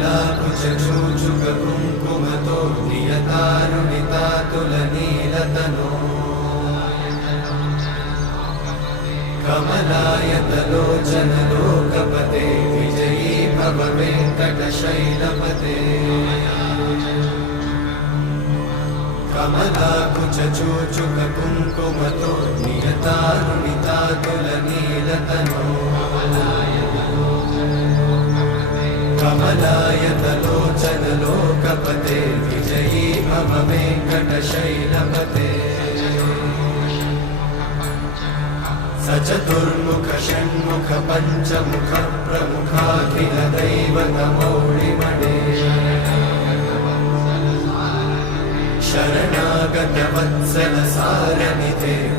कमलाकुचूचुक कुङ्कुमतो नियतारुणितातुलनीलतनो कमलायतलोचन लोकपते विजयी भव वेङ्कटशैलपते कमलाकुचूचुक कुङ्कुमतो नियतारुणितातुलनीलतनो कमलायतलोचन लोकपते विजयी भव वेङ्कटशैलपते सचतुर्मुख षण्मुख पञ्चमुख प्रमुखाखिल दैवतमौळिमणे शरणागत वत्सल सारनिधे